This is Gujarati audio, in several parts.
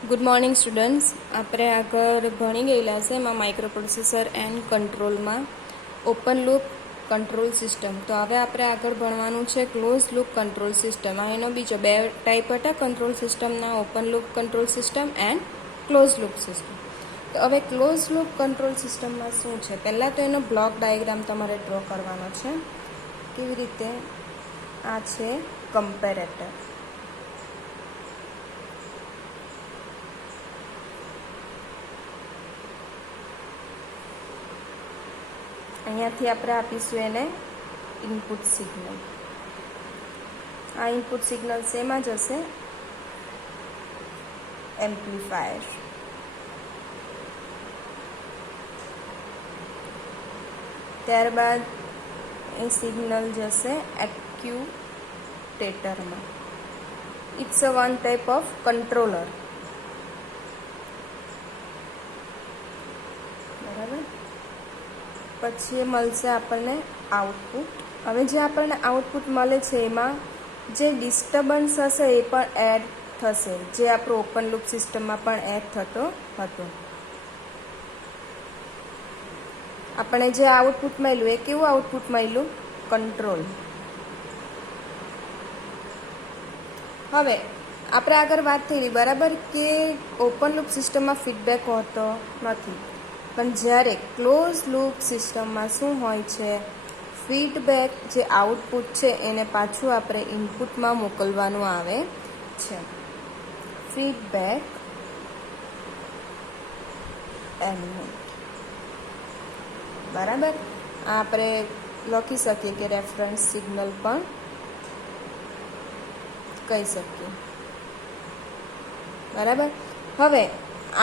Good morning students. આપણે આગળ ભણી ગયેલા છે એમાં માઇક્રો પ્રોસેસર એન્ડ કંટ્રોલમાં ઓપન લૂપ કંટ્રોલ સિસ્ટમ. તો હવે આપણે આગળ ભણવાનું છે ક્લોઝ લૂપ કંટ્રોલ સિસ્ટમ. આ એનો બીજો બે ટાઈપ હતા કંટ્રોલ સિસ્ટમના, open loop control system and close loop system. તો હવે ક્લોઝ લૂપ કંટ્રોલ સિસ્ટમમાં શું છે, પહેલાં તો એનો બ્લોક ડાયાગ્રામ તમારે ડ્રો કરવાનો છે. કેવી રીતે? આ છે કમ્પેરેટર. અહીંયાથી આપણે આપીશું એને ઇનપુટ સિગ્નલ. આ ઇનપુટ સિગ્નલ શેમાં જશે? એમ્પ્લીફાયર. ત્યારબાદ એ સિગ્નલ જશે એક્યુટેટરમાં. It's a one type of controller. બરાબર. પછી મળશે આપણને આઉટપુટ. હવે જે આપણને આઉટપુટ મળે છે એમાં જે ડિસ્ટર્બન્સ હશે એ પણ એડ થશે, જે આપણો ઓપન લૂપ સિસ્ટમમાં પણ એડ થતો હતો. આપણે જે આઉટપુટ મળ્યું એ કેવું આઉટપુટ મળ્યું? કંટ્રોલ. હવે આપણે આગળ વાત થઈ બરાબર કે ઓપન લૂપ સિસ્ટમમાં ફીડબેક હોતો નથી, પણ જ્યારે ક્લોઝ લૂપ સિસ્ટમમાં શું હોય છે? ફીડબેક જે આઉટપુટ છે એને પાછું આપણે ઇનપુટમાં મોકલવાનું આવે છે. Feedback element. બરાબર. આ આપણે લખી શકીએ કે રેફરન્સ સિગ્નલ પણ કહી શકીએ. બરાબર. હવે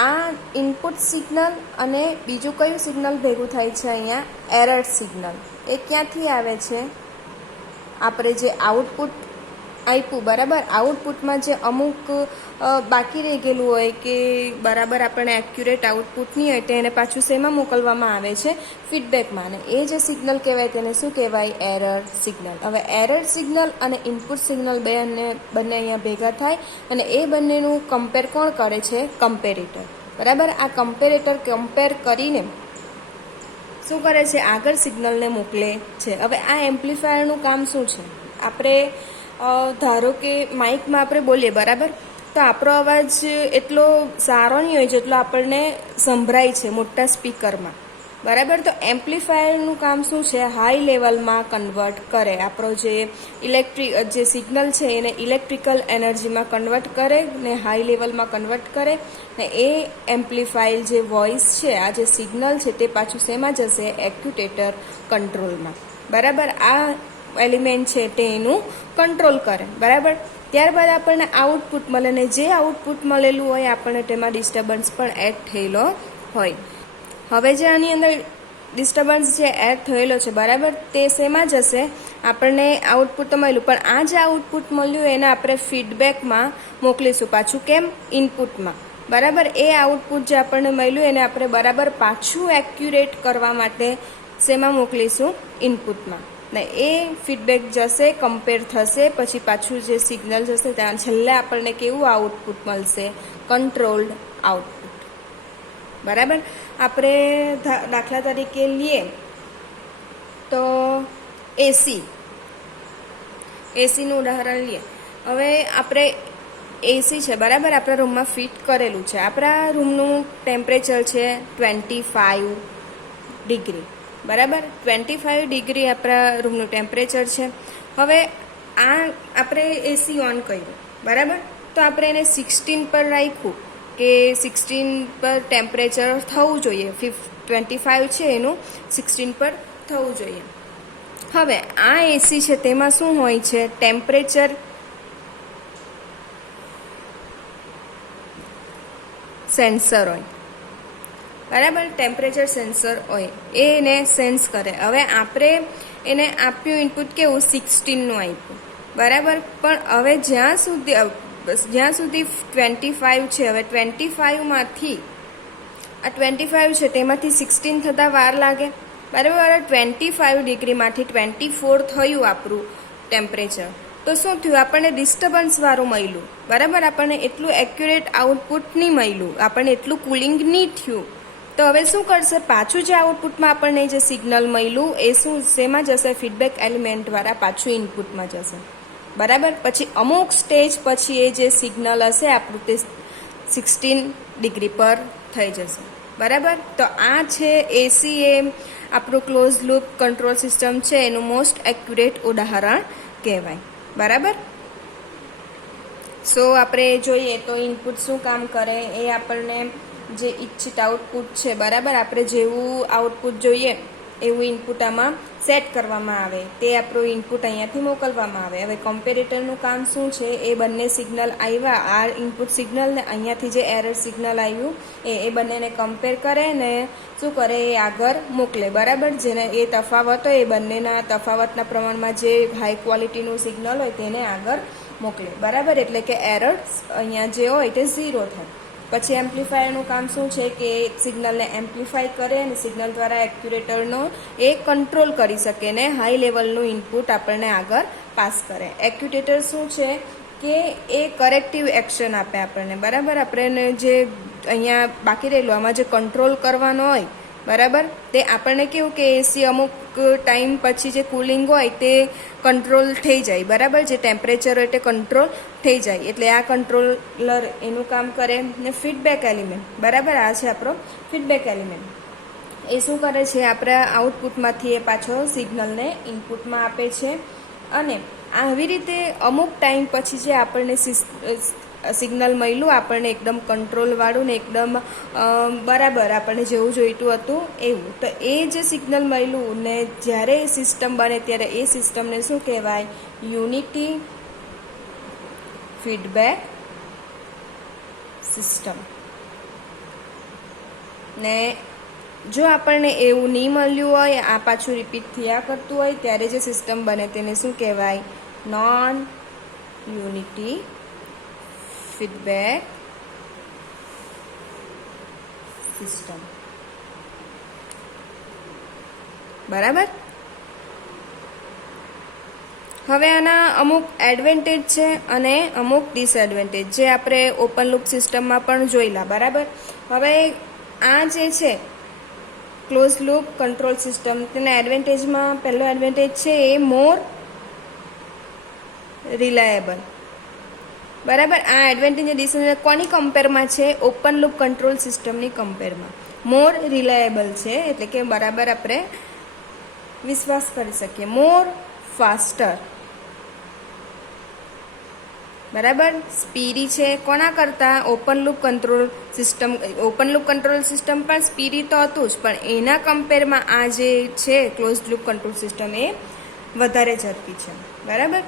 આ ઇનપુટ સિગ્નલ અને બીજું કયું સિગ્નલ ભેગું થાય છે અહીંયા? Error signal. એ ક્યાંથી આવે છે? આપણે જે આઉટપુટ આપ્યું બરાબર, આઉટપુટમાં જે અમુક બાકી રહી ગયેલું હોય કે બરાબર આપણને એક્યુરેટ આઉટપુટ નહીં હોય તો એને પાછું શેમાં મોકલવામાં આવે છે? ફીડબેકમાં. અને એ જે સિગ્નલ કહેવાય તેને શું કહેવાય? Error signal. હવે એરર સિગ્નલ અને ઇનપુટ સિગ્નલ બંને અહીંયા ભેગા થાય અને એ બંનેનું કમ્પેર કોણ કરે છે? કમ્પેરેટર. બરાબર. આ કમ્પેરેટર કમ્પેર કરીને શું કરે છે? આગળ સિગ્નલને મોકલે છે. હવે આ એમ્પ્લીફાયરનું કામ શું છે? આપણે ધારો કે માઇકમાં આપણે બોલીએ બરાબર, તો આપણો અવાજ એટલો સારો નહીં હોય જેટલો આપણને સંભળાય છે મોટા સ્પીકરમાં. બરાબર. તો એમ્પ્લીફાયરનું કામ શું છે? હાઈ લેવલમાં કન્વર્ટ કરે. આપણો જે સિગ્નલ છે એને ઇલેક્ટ્રિકલ એનર્જીમાં કન્વર્ટ કરે ને હાઈ લેવલમાં કન્વર્ટ કરે ને એ એમ્પ્લીફાયર જે વોઇસ છે, આ જે સિગ્નલ છે તે પાછું શેમાં જશે? એક્યુટેટર કંટ્રોલમાં. બરાબર. આ એલિમેન્ટ છે તે એનું કંટ્રોલ કરે. બરાબર. ત્યારબાદ આપણને આઉટપુટ મળે ને જે આઉટપુટ મળેલું હોય આપણને તેમાં ડિસ્ટર્બન્સ પણ એડ થયેલો હોય. હવે જે આની અંદર ડિસ્ટર્બન્સ જે એડ થયેલો છે બરાબર, તે શેમાં જશે? આપણને આઉટપુટ તો મળ્યું, પણ આ જે આઉટપુટ મળ્યું એને આપણે ફીડબેકમાં મોકલીશું પાછું. કેમ? ઇનપુટમાં. બરાબર. એ આઉટપુટ જે આપણને મળ્યું એને આપણે બરાબર પાછું એક્યુરેટ કરવા માટે શેમાં મોકલીશું? ઇનપુટમાં. ને એ ફીડબેક જશે, કમ્પેર થશે, પછી પાછું જે સિગ્નલ જશે ત્યાં છેલ્લે આપણને કેવું આઉટપુટ મળશે? Controlled output. બરાબર. આપણે દાખલા તરીકે લઈએ તો એસીનું ઉદાહરણ લઈએ. હવે આપણે એસી છે બરાબર, આપણા રૂમમાં ફિટ કરેલું છે. આપણા રૂમનું ટેમ્પરેચર છે 25 ડિગ્રી. બરાબર. 25 ડિગ્રી આપણા રૂમનું ટેમ્પરેચર છે. હવે આ આપણે એસી ઓન કર્યું બરાબર, તો આપણે એને 16 પર રાખ્યું કે 16 પર ટેમ્પરેચર થવું જોઈએ. 25 છે એનું 16 પર થવું જોઈએ. હવે આ એસી છે તેમાં શું હોય છે? ટેમ્પરેચર સેન્સર હોય. બરાબર. ટેમ્પરેચર સેન્સર હોય, એને સેન્સ કરે. હવે આપણે એને આપ્યું ઇનપુટ કેવું? 16નું આપ્યું. બરાબર. પણ હવે જ્યાં સુધી 25 છે, હવે 25માંથી આ 25 છે તેમાંથી 16 થતાં વાર લાગે. બરાબર. 25 ડિગ્રીમાંથી 24 થયું આપણું ટેમ્પરેચર. તો શું થયું, આપણને ડિસ્ટર્બન્સવાળું મળ્યું, બરાબર. આપણને એટલું એક્યુરેટ આઉટપુટ નહીં મળ્યું, આપણને એટલું કુલિંગ નહીં થયું. તો હવે શું કરશે, પાછું જે આઉટપુટમાં આપણને જે સિગ્નલ મળ્યું એ શું શેમાં જશે, ફીડબેક એલિમેન્ટવાળા પાછું ઇનપુટમાં જશે, બરાબર. પછી અમુક સ્ટેજ પછી એ જે સિગ્નલ હશે આપણું તે 16 ડિગ્રી પર થઈ જશે, બરાબર. તો આ છે એસી એ આપણું ક્લોઝ લૂપ કંટ્રોલ સિસ્ટમ છે એનું મોસ્ટ એક્યુરેટ ઉદાહરણ કહેવાય, બરાબર. સો આપણે જોઈએ તો ઇનપુટ શું કામ કરે, એ આપણને જે ઇચ્છિત આઉટપુટ છે, બરાબર, આપણે જેવું આઉટપુટ જોઈએ એવું ઇનપુટ આમાં સેટ કરવામાં આવે, તે આપણું ઇનપુટ અહીંયાથી મોકલવામાં આવે. હવે કમ્પેરેટરનું કામ શું છે, એ બંને સિગ્નલ આવ્યા, આ ઇનપુટ સિગ્નલ ને અહીંયાથી જે એરર સિગ્નલ આવ્યું એ બંનેને કમ્પેર કરે ને શું કરે, એ આગળ મોકલે, બરાબર. જેને એ તફાવત હોય એ બંનેના તફાવતના પ્રમાણમાં જે હાઈ ક્વોલિટીનું સિગ્નલ હોય તેને આગળ મોકલે, બરાબર. એટલે કે એરર અહીંયા જે હોય તે 0 થાય. પછી એમ્પ્લીફાયરનું કામ શું છે કે સિગ્નલને એમ્પ્લીફાય કરે અને સિગ્નલ દ્વારા એક્યુરેટરનો એ કંટ્રોલ કરી શકે ને હાઈ લેવલનું ઇનપુટ આપણને આગળ પાસ કરે. એક્યુરેટર શું છે કે એ કરેક્ટિવ એક્શન આપે આપણને, બરાબર. આપણને જે અહીંયા બાકી રહેલું આમાં જે કંટ્રોલ કરવાનો હોય, બરાબર, તે આપણને કેવું કે એસી અમુક ટાઈમ પછી જે કુલિંગ હોય તે કંટ્રોલ થઈ જાય, બરાબર. જે ટેમ્પરેચર હોય તે કંટ્રોલ થઈ જાય, એટલે આ કંટ્રોલર એનું કામ કરે. ને ફીડબેક એલિમેન્ટ, બરાબર, આ છે આપણો ફીડબેક એલિમેન્ટ. એ શું કરે છે, આપણા આઉટપુટમાંથી એ પાછો સિગ્નલને ઇનપુટમાં આપે છે અને આવી રીતે અમુક ટાઈમ પછી જે આપણને સિગ્નલ મળ્યું આપણને એકદમ કંટ્રોલવાળું ને એકદમ બરાબર આપણને જેવું જોઈતું હતું એવું, તો એ જે સિગ્નલ મળ્યું ને જ્યારે એ સિસ્ટમ બને ત્યારે એ સિસ્ટમને શું કહેવાય, યુનિટી ફીડબેક સિસ્ટમ. ને જો આપણને એવું નહીં મળ્યું હોય, આ પાછું રિપીટ થયા કરતું હોય, ત્યારે જે સિસ્ટમ બને તેને શું કહેવાય, નોન યુનિટી ફીડબેક સિસ્ટમ, બરાબર. હવે આના અમુક એડવાન્ટેજ છે અને અમુક ડિસએડવાન્ટેજ જે આપણે ઓપન લૂપ સિસ્ટમમાં પણ જોઈલા, બરાબર. હવે આ જે છે ક્લોઝ લૂપ કંટ્રોલ સિસ્ટમ, તેના એડવાન્ટેજમાં પહેલો એડવાન્ટેજ છે એ મોર રિલાયેબલ, બરાબર. આ એડવાન્ટેજ ડિસએડવાન્ટેજ કોની કમ્પેરમાં છે, ઓપન લૂપ કંટ્રોલ સિસ્ટમની કમ્પેરમાં મોર રિલાયેબલ છે, એટલે કે બરાબર આપણે વિશ્વાસ કરી શકીએ. મોર ફાસ્ટર, બરાબર, સ્પીડી છે કોના કરતાં, open loop control system. Open loop control system પણ સ્પીડી તો હતું જ, પણ એના કમ્પેરમાં આ જે છે ક્લોઝ લૂપ કંટ્રોલ સિસ્ટમ એ વધારે ઝડપી છે, બરાબર.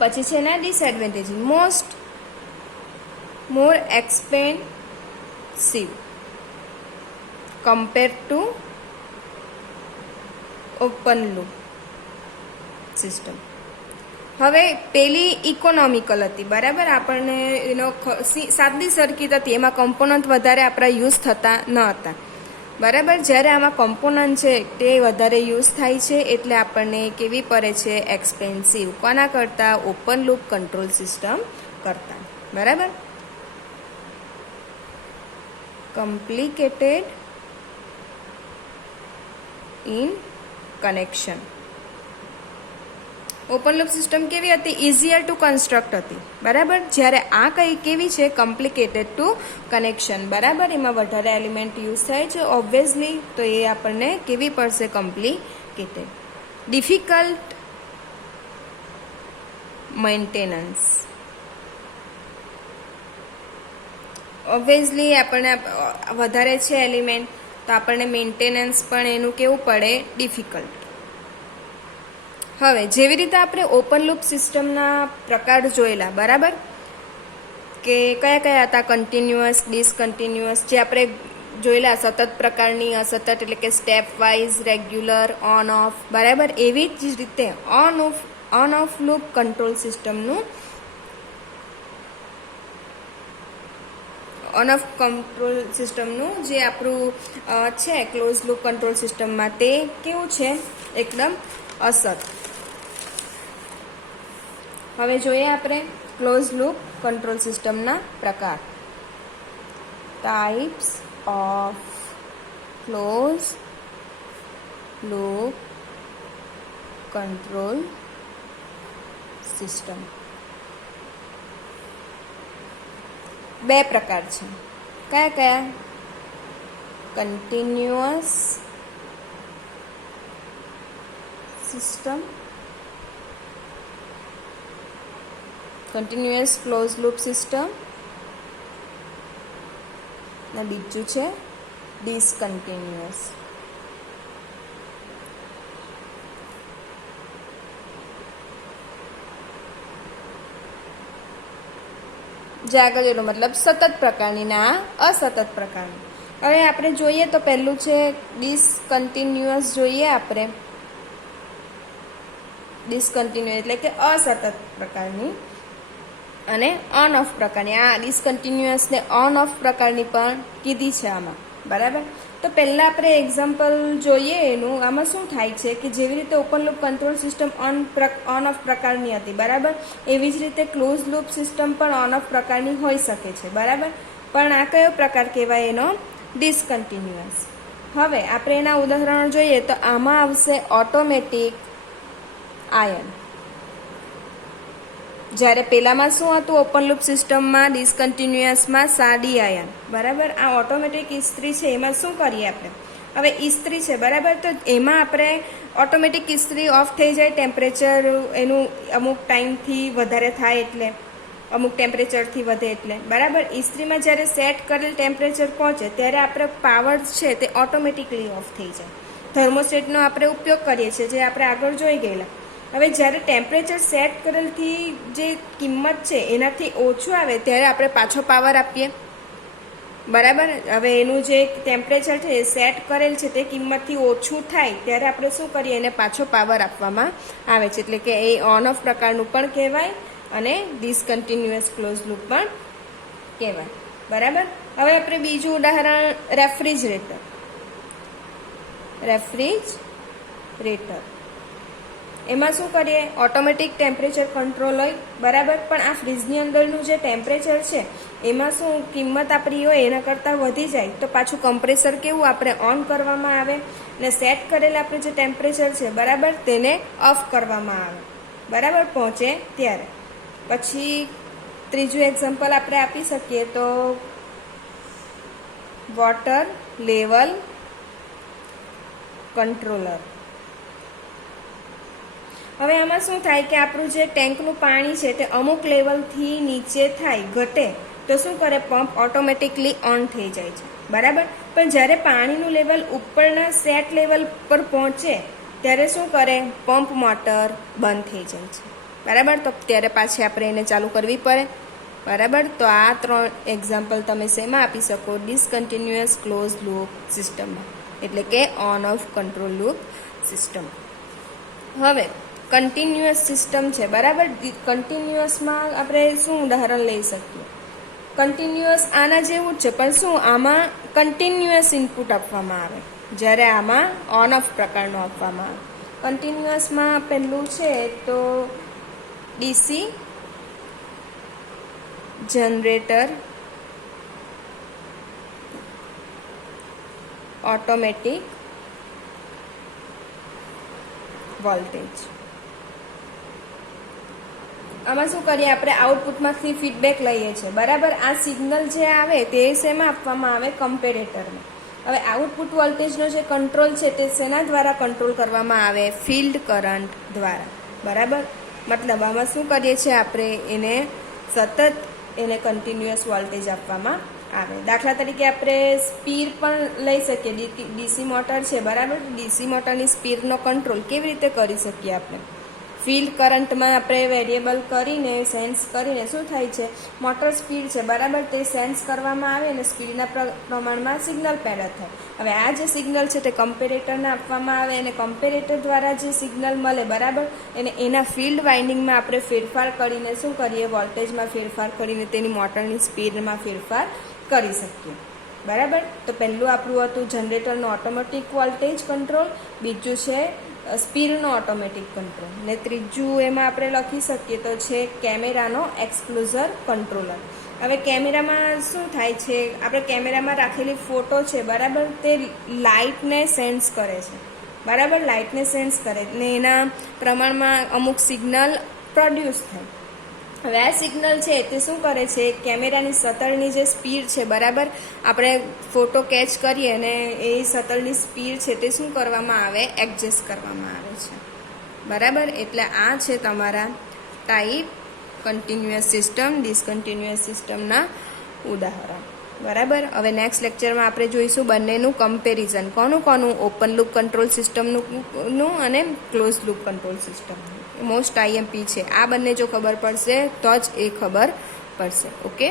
પછી છે એના disadvantage, more expensive compare to open loop system. હવે પેલી ઇકોનોમિકલ હતી, બરાબર, આપણને એનો સાદી સર્કિટ હતી, એમાં કમ્પોનન્ટ વધારે આપણા યુઝ થતા ન હતા, બરાબર. જ્યારે આમાં કમ્પોનન્ટ છે તે વધારે યુઝ થાય છે એટલે આપણને કેવી પડે છે, એક્સપેન્સિવ, કોના કરતાં, ઓપન લૂપ કંટ્રોલ સિસ્ટમ કરતાં, બરાબર. Complicated in connection. Open loop system કેવી હતી, ઇઝીયર ટુ કન્સ્ટ્રક્ટ હતી, બરાબર. જ્યારે આ કેવી છે, કોમ્પ્લિકેટેડ ટુ કનેક્શન, બરાબર. એમાં વધારે એલિમેન્ટ યુઝ થાય છે ઓબ્વિયસલી, તો એ આપણને કેવી પડશે, કોમ્પ્લિકેટેડ. ડિફિકલ્ટ મેન્ટેનન્સ, ઓબ્વિયસલી આપણને વધારે છે એલિમેન્ટ તો આપણને મેન્ટેનન્સ પણ એનું કેવું પડે, ડિફિકલ્ટ. હવે જેવી રીતે આપણે ઓપન લૂપ સિસ્ટમના પ્રકાર જોયેલા, બરાબર, કે કયા કયા હતા, કન્ટિન્યુઅસ, ડિસકન્ટિન્યુઅસ, જે આપણે જોયેલા સતત પ્રકારની, અસતત એટલે કે step wise, regular, on of, બરાબર. એવી જ રીતે ઓન ઓફ લૂપ કંટ્રોલ સિસ્ટમનું જે આપણું છે ક્લોઝ લૂપ કંટ્રોલ સિસ્ટમમાં તે કેવું છે, એકદમ અસત. હવે જોઈએ આપણે ક્લોઝ લૂપ કંટ્રોલ સિસ્ટમના પ્રકાર. Types of close loop control system. બે પ્રકાર છે. કયા કયા? Continuous system, continuous close loop system, અને બીજું છે ડિસકન્ટિન્યુઅસ. જે આગળ એનો મતલબ સતત પ્રકારની ને આ અસતત પ્રકારની. હવે આપણે જોઈએ તો પહેલું છે ડિસકન્ટિન્યુઅસ. જોઈએ આપણે ડિસકન્ટિન્યુઅસ એટલે કે અસતત પ્રકારની અને ઓન ઓફ પ્રકારની. આ ડિસકન્ટિન્યુઅસ ને ઓન ઓફ પ્રકારની પણ કીધી છે આમાં, બરાબર. તો પહેલાં આપણે એક્ઝામ્પલ જોઈએ એનું. આમાં શું થાય છે કે જેવી રીતે open loop control system on of પ્રકારની હતી, બરાબર, એવી જ રીતે ક્લોઝ લૂપ સિસ્ટમ પણ ઓન ઓફ પ્રકારની હોઈ શકે છે, બરાબર. પણ આ કયો પ્રકાર કહેવાય? એનો ડિસકન્ટિન્યુઅસ. હવે આપણે એના ઉદાહરણો જોઈએ તો આમાં આવશે ઓટોમેટિક આયન. જ્યારે પહેલામાં શું હતું ઓપન લૂપ સિસ્ટમમાં, ડિસકન્ટિન્યુઅસમાં સાદી આયન, બરાબર. આ ઓટોમેટિક ઇસ્ત્રી છે, એમાં શું કરીએ આપણે? હવે ઇસ્ત્રી છે, બરાબર, તો એમાં આપણે ઓટોમેટિક ઇસ્ત્રી ઓફ થઈ જાય ટેમ્પરેચર એનું અમુક ટાઈમથી વધારે થાય એટલે, અમુક ટેમ્પરેચરથી વધે એટલે, બરાબર. ઇસ્ત્રીમાં જ્યારે સેટ કરેલ ટેમ્પરેચર પહોંચે ત્યારે આપણે પાવર છે તે ઓટોમેટિકલી ઓફ થઈ જાય. થર્મોસ્ટેટનો આપણે ઉપયોગ કરીએ છીએ, જે આપણે આગળ જોઈ ગયેલા. હવે જ્યારે ટેમ્પરેચર સેટ કરેલથી જે કિંમત છે એનાથી ઓછું આવે ત્યારે આપણે પાછો પાવર આપીએ, બરાબર. હવે એનું જે ટેમ્પરેચર છે એ સેટ કરેલ છે તે કિંમતથી ઓછું થાય ત્યારે આપણે શું કરીએ? એને પાછો પાવર આપવામાં આવે છે. એટલે કે એ ઓન ઓફ પ્રકારનું પણ કહેવાય અને ડિસકન્ટિન્યુઅસ ક્લોઝ લૂપ પણ કહેવાય, બરાબર. હવે આપણે બીજું ઉદાહરણ રેફ્રિજરેટર. એમાં શું કરીએ? ઓટોમેટિક ટેમ્પરેચર કંટ્રોલ હોય, બરાબર. પણ આ ફ્રીજની અંદરનું જે ટેમ્પરેચર છે એમાં શું કિંમત આપણી હોય એના કરતાં વધી જાય તો પાછું કમ્પ્રેસર કેવું આપણે ઓન કરવામાં આવે ને સેટ કરેલ આપણે જે ટેમ્પરેચર છે, બરાબર, તેને ઓફ કરવામાં આવે, બરાબર, પહોંચે ત્યારે. પછી ત્રીજું એક્ઝામ્પલ આપણે આપી શકીએ તો વોટર લેવલ કંટ્રોલર. હવે આમાં શું થાય કે આપણું જે ટેન્કનું પાણી છે તે અમુક લેવલથી નીચે થાય, ઘટે, તો શું કરે? પંપ ઓટોમેટિકલી ઓન થઈ જાય છે, બરાબર. પણ જ્યારે પાણીનું લેવલ ઉપરના સેટ લેવલ પર પહોંચે ત્યારે શું કરે? પંપ મોટર બંધ થઈ જાય છે, બરાબર. તો ત્યારે પાછી આપણે એને ચાલુ કરવી પડે, બરાબર. તો આ 3 એક્ઝામ્પલ તમે શેમાં આપી શકો? ડિસકન્ટિન્યુઅસ ક્લોઝ લૂપ સિસ્ટમમાં, એટલે કે on of control loop system. હવે કન્ટિન્યુઅસ સિસ્ટમ છે, બરાબર. કન્ટિન્યુઅસમાં આપણે શું ઉદાહરણ લઈ શકીએ? કન્ટિન્યુઅસ આના જેવું જ છે, પણ શું આમાં કન્ટિન્યુઅસ ઇનપુટ આપવામાં આવે, જ્યારે આમાં ઓન ઓફ પ્રકારનો આપવામાં આવે. કન્ટિન્યુઅસમાં પહેલું છે તો ડીસી જનરેટર, ઓટોમેટિક વોલ્ટેજ. આમાં શું કરીએ? આપણે આઉટપુટમાંથી ફીડબેક લઈએ છીએ, બરાબર. આ સિગ્નલ જે આવે તે શેમાં આપવામાં આવે? કમ્પેરેટરમાં. હવે આઉટપુટ વોલ્ટેજનો જે કંટ્રોલ છે તે શેના દ્વારા કંટ્રોલ કરવામાં આવે? ફિલ્ડ કરંટ દ્વારા, બરાબર. મતલબ આમાં શું કરીએ છીએ? આપણે એને સતત એને કન્ટિન્યુઅસ વોલ્ટેજ આપવામાં આવે. દાખલા તરીકે આપણે સ્પીડ પણ લઈ શકીએ. ડીસી મોટર છે, બરાબર. ડીસી મોટરની સ્પીડનો કંટ્રોલ કેવી રીતે કરી શકીએ? આપણે ફિલ્ડ કરંટમાં આપણે વેરિયેબલ કરીને સેન્સ કરીને શું થાય છે? મોટર સ્પીડ છે, બરાબર, તે સેન્સ કરવામાં આવે અને સ્પીડના પ્રમાણમાં સિગ્નલ પેદા થાય. હવે આ જે સિગ્નલ છે તે કમ્પેરેટરને આપવામાં આવે અને કમ્પેરેટર દ્વારા જે સિગ્નલ મળે, બરાબર, એને એના ફિલ્ડ વાઇન્ડિંગમાં આપણે ફેરફાર કરીને શું કરીએ? વોલ્ટેજમાં ફેરફાર કરીને તેની મોટરની સ્પીડમાં ફેરફાર કરી શકીએ, બરાબર. તો પહેલું આપણું હતું જનરેટરનો ઓટોમેટિક વોલ્ટેજ કંટ્રોલ, બીજું છે સ્પીડનો ઓટોમેટિક કંટ્રોલ. ને ત્રીજું એમાં આપણે લખી શકીએ તો છે કેમેરાનો એક્સપોઝર કંટ્રોલર. હવે કેમેરામાં શું થાય છે, આપણે કેમેરામાં રાખેલી ફોટો છે બરાબર, તે લાઇટને સેન્સ કરે છે બરાબર, લાઇટને સેન્સ કરે ને એના પ્રમાણમાં અમુક સિગ્નલ પ્રોડ્યુસ થાય. હવે આ સિગ્નલ છે તે શું કરે છે, કેમેરાની શટરની જે સ્પીડ છે બરાબર, આપણે ફોટો કેચ કરીએ ને એ શટરની સ્પીડ છે તે શું કરવામાં આવે, એડજસ્ટ કરવામાં આવે છે બરાબર. એટલે આ છે તમારા ટાઈપ કન્ટિન્યુઅસ સિસ્ટમ, ડિસકન્ટિન્યુઅસ સિસ્ટમના ઉદાહરણ બરાબર. હવે નેક્સ્ટ લેક્ચરમાં આપણે જોઈશું બંનેનું કમ્પેરિઝન, કોનું ઓપન લૂપ કંટ્રોલ સિસ્ટમનું અને ક્લોઝ લૂપ કંટ્રોલ સિસ્ટમનું. મોસ્ટ IMP છે. આ બંને જો ખબર પડશે તો જ એ ખબર પડશે. ઓકે.